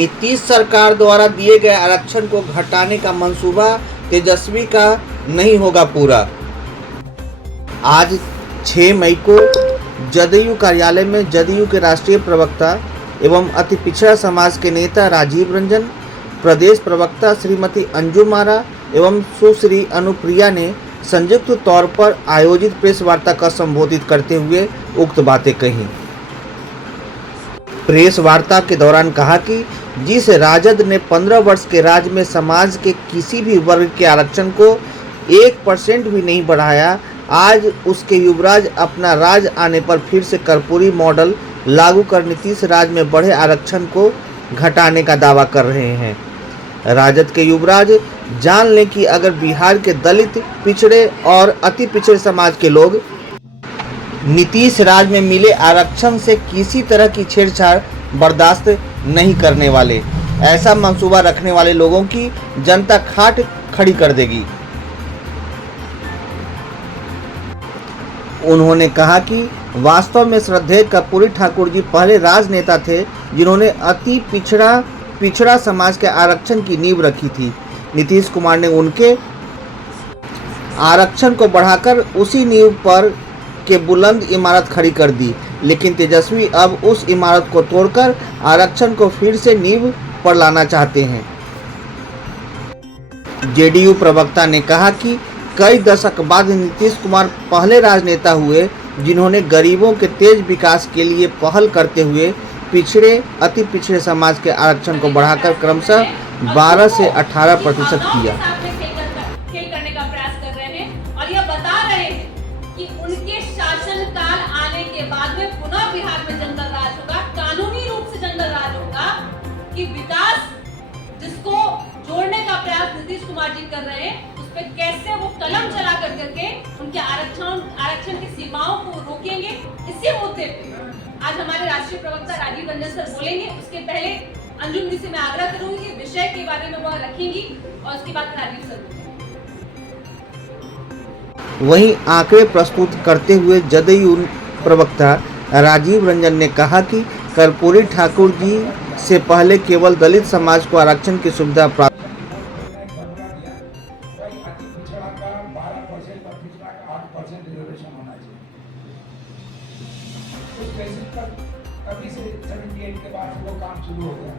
नीतीश सरकार द्वारा दिए गए आरक्षण को घटाने का मंसूबा तेजस्वी का नहीं होगा पूरा। आज 6 मई को जदयू कार्यालय में जदयू के राष्ट्रीय प्रवक्ता एवं अति पिछड़ा समाज के नेता राजीव रंजन, प्रदेश प्रवक्ता श्रीमती अंजुम आरा एवं सुश्री अनुप्रिया ने संयुक्त तौर पर आयोजित प्रेस वार्ता का संबोधित करते हुए उक्त बातें कही। प्रेस वार्ता के दौरान कहा कि जिस राजद ने 15 वर्ष के राज में समाज के किसी भी वर्ग के आरक्षण को 1% भी नहीं बढ़ाया, आज उसके युवराज अपना राज आने पर फिर से कर्पूरी मॉडल लागू कर नीतीश राज में बढ़े आरक्षण को घटाने का दावा कर रहे हैं। राजद के युवराज जान लें कि अगर बिहार के दलित, पिछड़े और अति पिछड़े समाज के लोग नीतीश राज में मिले आरक्षण से किसी तरह की छेड़छाड़ बर्दाश्त नहीं करने वाले। ऐसा मंसूबा रखने वाले लोगों की जनता खाट खड़ी कर देगी। उन्होंने कहा कि वास्तव में श्रद्धेय कर्पूरी ठाकुर जी पहले राजनेता थे जिन्होंने अति पिछड़ा समाज के आरक्षण की नींव रखी थी। नीतीश कुमार ने उनके आरक्षण को बढ़ाकर उसी नींव पर के बुलंद इमारत खड़ी कर दी, लेकिन तेजस्वी अब उस इमारत को तोड़कर आरक्षण को फिर से नींव पर लाना चाहते हैं। जेडीयू प्रवक्ता ने कहा कि कई दशक बाद नीतीश कुमार पहले राजनेता हुए जिन्होंने गरीबों के तेज विकास के लिए पहल करते हुए अति पिछड़े समाज के आरक्षण को बढ़ाकर क्रमशः 12 से 18% किया। करने का प्रयास कर रहे हैं और यह बता रहे हैं कि उनके शासनकाल आने के बाद में पुनः बिहार में जंगल राज होगा, कानूनी रूप से जंगल राज होगा, कि विकास जिसको जोड़ने का प्रयास नीतीश कुमार जी कर रहे हैं उस पर कैसे वो कलम चला करके उनके आरक्षण की सीमाओं को रोकेंगे। इसी मुद्दे पे आज हमारे राष्ट्रीय प्रवक्ता राजीव रंजन सर बोलेंगे। उसके पहले अंजुम जी से मैं आग्रह करूंगी कि विषय के बारे में वह रखेंगी और उसके बाद राजीव सर। वहीं आंकड़े प्रस्तुत करते हुए जदयू प्रवक्ता राजीव रंजन ने कहा कि कर्पूरी ठाकुर जी से पहले केवल दलित समाज को आरक्षण की सुविधा प्राप्त अभी से 78 के बाद वो काम शुरू हो गया।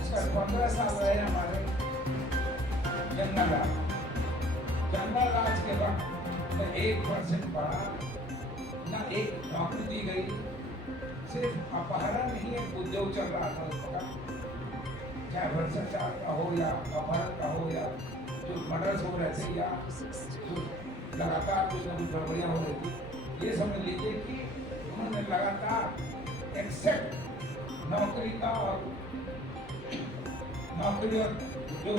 इसका 15 साल रहे हमारे जंगल राज के बाद न 1% बढ़ा, न एक नौकरी दी गई। सिर्फ अपहरण नहीं, एक उद्योग चल रहा था उसका, चाहे भ्रष्टाचार का हो या अपहरण का हो या जो मर्डर्स हो रहे थे या लगातार कुछ न कुछ गड़बड़ियाँ हो रही थी। ये समझ लीजिए कि उन्होंने लगातार एक्सेप्ट नौकरी और जो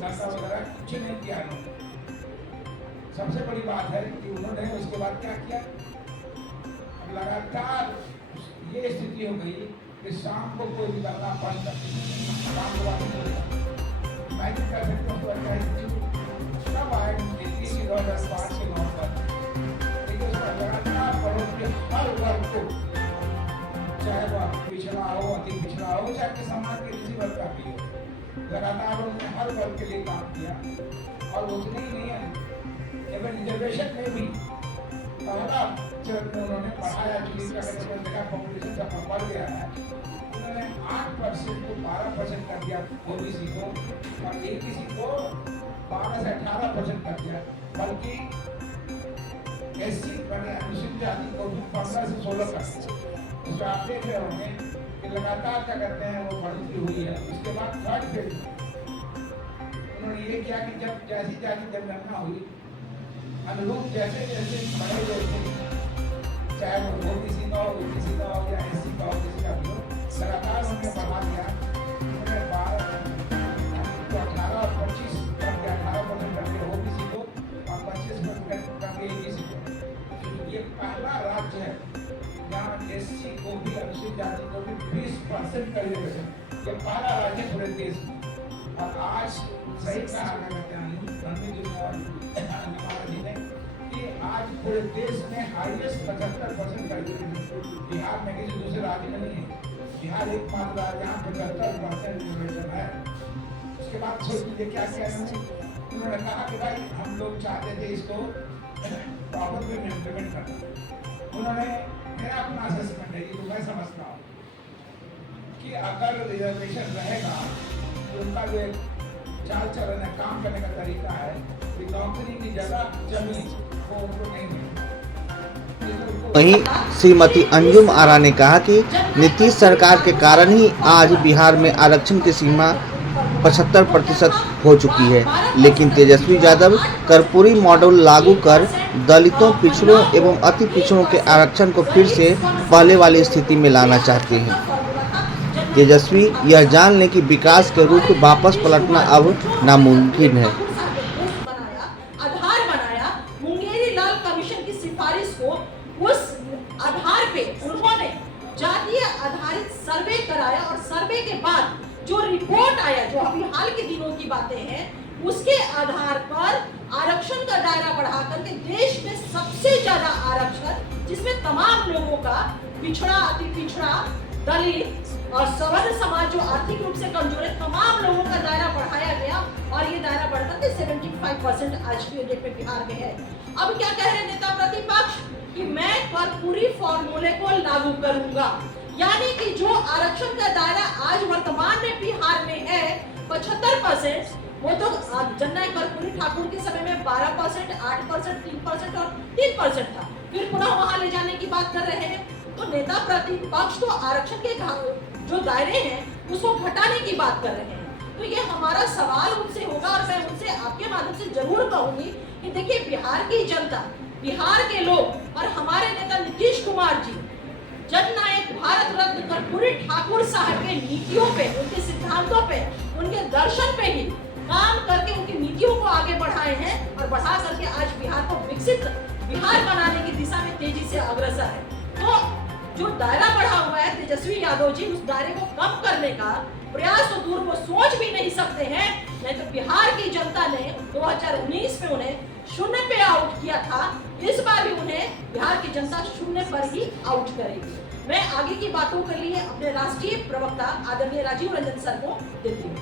नाता वगैरह कुछ नहीं किया उन्होंने। सबसे बड़ी बात है कि उन्होंने उसके बाद क्या किया, अब लगातार ये स्थिति हो गई कि शाम को कोई निकलना बंद कर शाम को मैं क्या कर सकता हूँ। कब आए 2005 के नवंबर, हर वर्ग को, चाहे वह पिछड़ा हो, अति पिछड़ा हो, चाहे समाज के किसी वर्ग का भी हो, लगातार उन्होंने हर वर्ग के लिए काम किया। और उतने ही नहीं है, एवं रिजर्वेशन में भी पहला चरण में उन्होंने बढ़ाया, पॉपुलेशन सब बढ़ गया है। उन्होंने 8% को 12% कर दिया ओबीसी को, और एबीसी को 12 से 18% कर दिया। बल्कि एससी बने अनुसूचित जाति को भी 15 से 16 तक। उसका आप देख रहे होंगे कि लगातार क्या करते हैं, वो बढ़ोतरी हुई है। उसके बाद थर्ड फेज उन्होंने ये किया कि जब जैसी जनगणना हुई, अनुरूप जैसे बढ़े गए, चाहे वो ओबीसी का हो, ओबीसी का हो या एससी का हो, किसी का भी हो, लगातार उन्होंने बढ़ा दिया। उन्होंने 18 और 25 करके 18% करके ओबीसी को और 25% करके एबीसी को। ये पहला राज्य है जहाँ एससी को भी, अनुसूचित जाति को भी 20% कर दिया। ये पहला राज्य पूरे देश में। और आज सही कहा कि आज पूरे देश में हाईएस्ट 75% रिजर्वेशन बिहार में किसी दूसरे राज्य में नहीं है। बिहार एकमात्र राज्य जहाँ 75% रिजर्वेशन है। उसके बाद सोच लीजिए क्या किया उन्होंने कहा कि भाई हम लोग चाहते थे इसको प्रॉपर वे में इम्प्लीमेंट करना। उन्होंने मेरा अपना असेसमेंट है कि तो मैं समझता हूँ कि अगर रिजर्वेशन रहेगा तो उनका जो चाल चलन है, काम करने का तरीका है कि नौकरी की जगह जमीन वो उनको नहीं मिलेगी। वहीं श्रीमती अंजुम आरा ने कहा कि नीतीश सरकार के कारण ही आज बिहार में आरक्षण की सीमा 75% हो चुकी है, लेकिन तेजस्वी यादव कर्पूरी मॉडल लागू कर दलितों, पिछड़ों एवं अति पिछड़ों के आरक्षण को फिर से पहले वाली स्थिति में लाना चाहते हैं। तेजस्वी यह जान लें कि विकास के रूप वापस पलटना अब नामुमकिन है। आधार बनाया मुंगेरी लाल कमीशन की सिफारिश को, उस आधार पे उन्होंने जातीय आधारित सर्वे कराया और सर्वे के बाद जो रिपोर्ट आया, जो अभी हाल के दिनों की बातें हैं, उसके आधार पर आरक्षण का दायरा बढ़ा करके देश में सबसे ज्यादा आरक्षण, जिसमें तमाम लोगों का, पिछड़ा, अति पिछड़ा, दलित और सवर्ण समाज जो आर्थिक रूप से कमजोर है, तमाम लोगों का दायरा बढ़ाया गया और ये दायरा बढ़कर के 75% आज की डेट में बिहार में है। अब क्या कह रहे नेता प्रतिपक्ष कि मैं कर्पूरी फॉर्मूले को लागू करूंगा, यानी कि जो आरक्षण का दायरा आज वर्तमान में बिहार में है 75%, वो तो जननायक कर्पूरी ठाकुर के समय में 12%, 8%, 3% और 3% था, फिर पुनः वहां ले जाने की बात कर रहे हैं। तो नेता प्रतिपक्ष तो आरक्षण के जो दायरे हैं उसको घटाने की बात कर रहे हैं। तो ये हमारा सवाल उनसे होगा और मैं उनसे आपके माध्यम से जरूर कहूंगी कि देखिए, बिहार की जनता, बिहार के लोग और हमारे नेता नीतीश कुमार जी जननायक भारत रत्न कर्पूरी ठाकुर साहब के नीतियों पे, उनके सिद्धांतों पे, उनके दर्शन पे ही काम करके उनकी नीतियों को आगे बढ़ाए हैं और बढ़ा करके आज बिहार को विकसित बिहार बनाने की दिशा में तेजी से अग्रसर है। तो जो दायरा बढ़ा हुआ है तेजस्वी यादव जी, उस दायरे को कम करने का प्रयास तो दूर वो सोच भी नहीं सकते हैं। नहीं तो बिहार की जनता ने 2019 में उन्हें शून्य पे आउट किया था, इस बार भी उन्हें बिहार की जनता शून्य पर ही आउट करेगी। मैं आगे की बातों के लिए अपने राष्ट्रीय प्रवक्ता आदरणीय राजीव रंजन सर को देती हूँ।